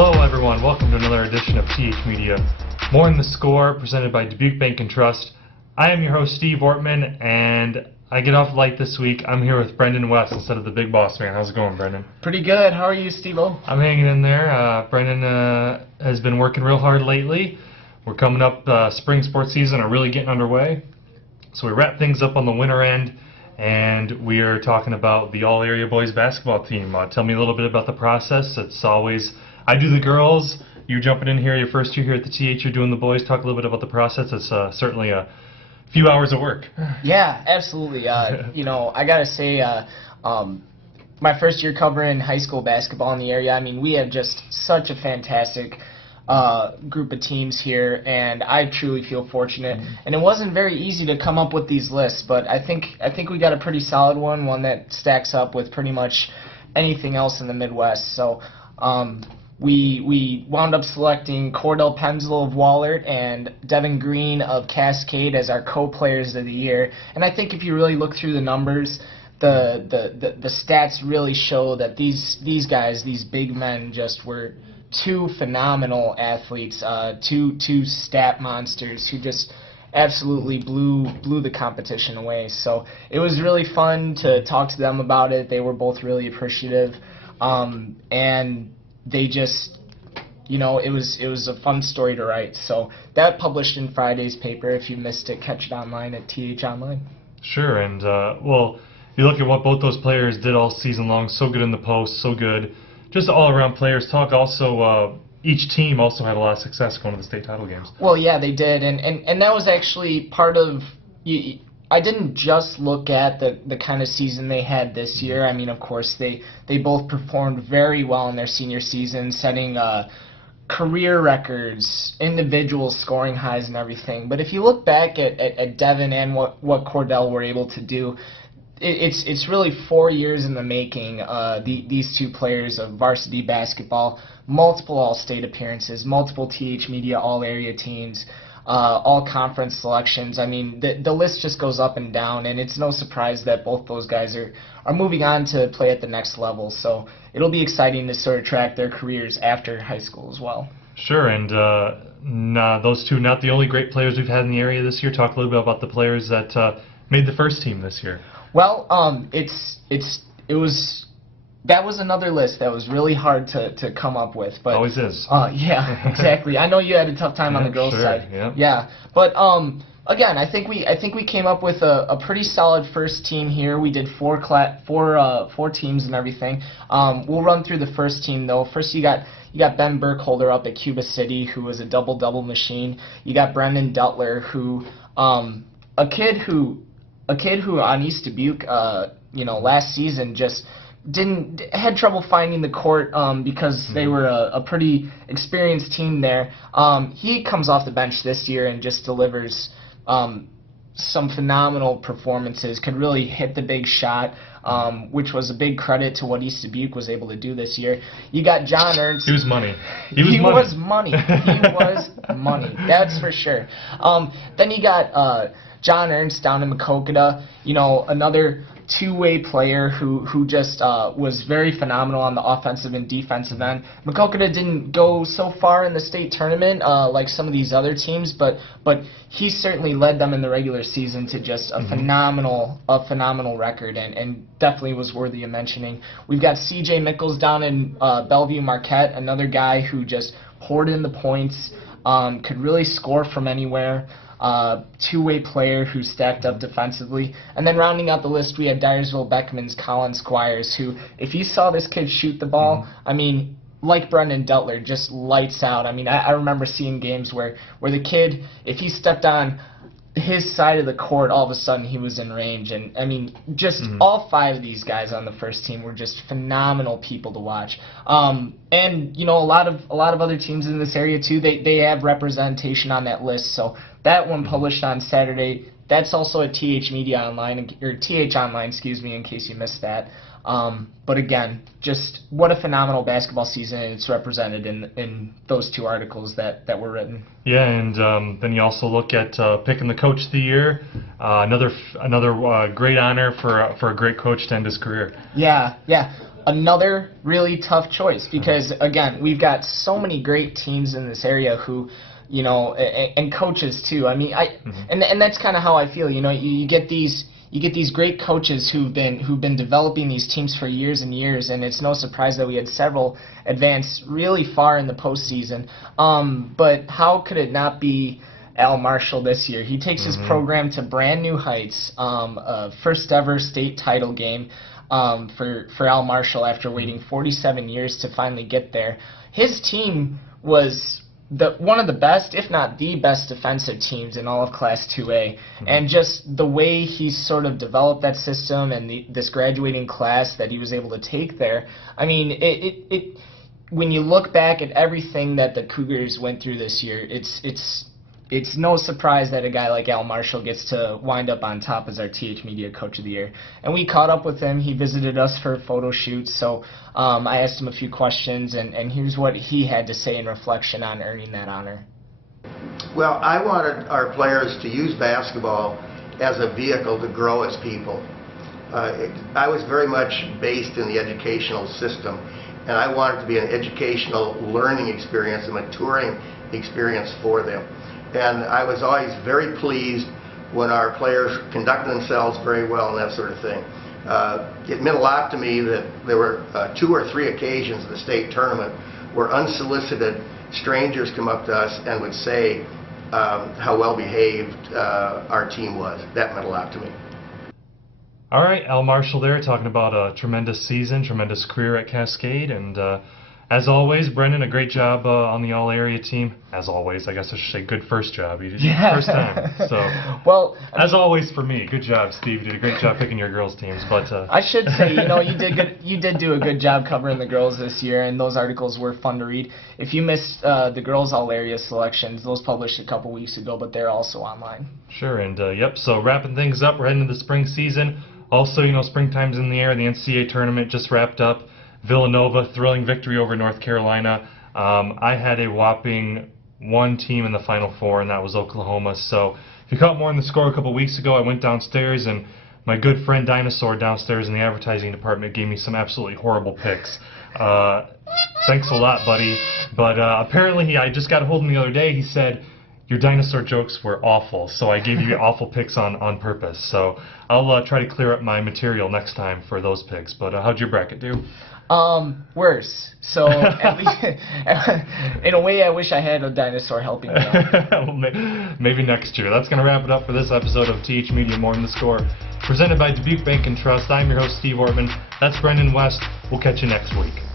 Hello everyone, welcome to another edition of TH Media. More in the Score, presented by Dubuque Bank and Trust. I am your host Steve Ortman, and I get off light this week. I'm here with Brenden West instead of the big boss man. How's it going, Brenden? Pretty good. How are you, Steve-O? I'm hanging in there. Brenden has been working real hard lately. We're coming up, spring sports season are really getting underway. So we wrap things up on the winter end, and we are talking about the all-area boys basketball team. Tell me a little bit about the process. It's always, I do the girls, you jumping in here, your first year here at the TH, you're doing the boys. Talk a little bit about the process. It's certainly a few hours of work. Yeah, absolutely. You know, I gotta say, my first year covering high school basketball in the area, I mean, we have just such a fantastic group of teams here, and I truly feel fortunate. And it wasn't very easy to come up with these lists, but I think we got a pretty solid one that stacks up with pretty much anything else in the Midwest. So we wound up selecting Cordell Pemsel of Wahlert and Devin Green of Cascade as our co-players of the year. And I think if you really look through the numbers, the stats really show that these guys, these big men, just were two phenomenal athletes, two stat monsters who just absolutely blew the competition away. So it was really fun to talk to them about it. They were both really appreciative, and they just, you know, it was a fun story to write. So that published in Friday's paper. If you missed it, catch it online at TH Online. Sure, and well, you look at what both those players did all season long. So good in the post, so good. Just all-around players talk. Also, each team also had a lot of success going to the state title games. Well, yeah, they did, and that was actually part of. I didn't just look at the kind of season they had this year. I mean, of course, they both performed very well in their senior season, setting career records, individual scoring highs, and everything. But if you look back at Devin and what Cordell were able to do, it's really 4 years in the making. These two players of varsity basketball, multiple all-state appearances, multiple TH Media all-area teams, all-conference selections. I mean, the list just goes up and down, and it's no surprise that both those guys are moving on to play at the next level. So it'll be exciting to sort of track their careers after high school as well. Sure, and those two not the only great players we've had in the area this year. Talk a little bit about the players that made the first team this year. Well, that was another list that was really hard to come up with. But always is. Yeah, exactly. I know you had a tough time on the girls' side. Yeah. Yeah, but again, I think we came up with a pretty solid first team here. We did four teams and everything. We'll run through the first team though. First, you got Ben Burkholder up at Cuba City, who was a double-double machine. You got Brendan Dutler, who a kid who on East Dubuque, last season just had trouble finding the court because they were a pretty experienced team there. He comes off the bench this year and just delivers some phenomenal performances. Could really hit the big shot, which was a big credit to what East Dubuque was able to do this year. You got John Ernst. He was money. He was money. He was money. That's for sure. Then you got John Ernst down in Maquoketa, another two-way player who just was very phenomenal on the offensive and defensive end. Maquoketa didn't go so far in the state tournament like some of these other teams, but he certainly led them in the regular season to just a phenomenal record, and definitely was worthy of mentioning. We've got C.J. Mickles down in Bellevue Marquette, another guy who just poured in the points, could really score from anywhere. Two-way player who stacked up defensively. And then rounding out the list, we had Dyersville Beckman's Colin Squires, who, if you saw this kid shoot the ball, I mean, like Brendan Dutler, just lights out. I mean, I remember seeing games where the kid, if he stepped on his side of the court, all of a sudden he was in range. And I mean, just all five of these guys on the first team were just phenomenal people to watch. And a lot of other teams in this area too, they have representation on that list. So that one published on Saturday. That's also at TH Media Online, or TH Online, excuse me, in case you missed that. But again, just what a phenomenal basketball season it's represented in those two articles that were written. Yeah, and then you also look at picking the coach of the year. Another great honor for a great coach to end his career. Yeah. another really tough choice because, again, we've got so many great teams in this area who, you know, and coaches too. I mean, and that's kind of how I feel. You know, you get these great coaches who've been developing these teams for years and years, and it's no surprise that we had several advance really far in the postseason. But how could it not be Al Marshall this year? He takes his program to brand new heights. First ever state title game for Al Marshall after waiting 47 years to finally get there. His team was one of the best, if not the best, defensive teams in all of Class 2A. And just the way he sort of developed that system and this graduating class that he was able to take there, I mean, it when you look back at everything that the Cougars went through this year, it's no surprise that a guy like Al Marshall gets to wind up on top as our TH Media Coach of the Year. And we caught up with him. He visited us for a photo shoot, so I asked him a few questions, and here's what he had to say in reflection on earning that honor. Well, I wanted our players to use basketball as a vehicle to grow as people. I was very much based in the educational system, and I wanted it to be an educational learning experience, a maturing experience for them. And I was always very pleased when our players conducted themselves very well and that sort of thing. It meant a lot to me that there were 2 or 3 occasions in the state tournament where unsolicited strangers come up to us and would say how well behaved our team was. That meant a lot to me. All right, Al Marshall there talking about a tremendous season, tremendous career at Cascade, and as always, Brenden, a great job on the all-area team. As always, I guess I should say good first job. You did your first time. So, well, as always for me, good job, Steve. You did a great job picking your girls' teams. But I should say, you know, you did do a good job covering the girls this year, and those articles were fun to read. If you missed the girls' all-area selections, those published a couple weeks ago, but they're also online. Sure, and yep. So wrapping things up, we're heading into the spring season. Also, you know, springtime's in the air. The NCAA tournament just wrapped up. Villanova, thrilling victory over North Carolina. I had a whopping 1 team in the Final Four, and that was Oklahoma. So if you caught more in the score a couple weeks ago, I went downstairs, and my good friend Dinosaur downstairs in the advertising department gave me some absolutely horrible picks. Thanks a lot, buddy. But apparently, I just got a hold of him the other day. He said, your dinosaur jokes were awful, so I gave you awful picks on purpose. So I'll try to clear up my material next time for those picks. But how'd your bracket do? Worse. So at least, in a way, I wish I had a dinosaur helping me out. Well, maybe next year. That's going to wrap it up for this episode of TH Media More in the Score, presented by Dubuque Bank and Trust. I'm your host, Steve Ortman. That's Brenden West. We'll catch you next week.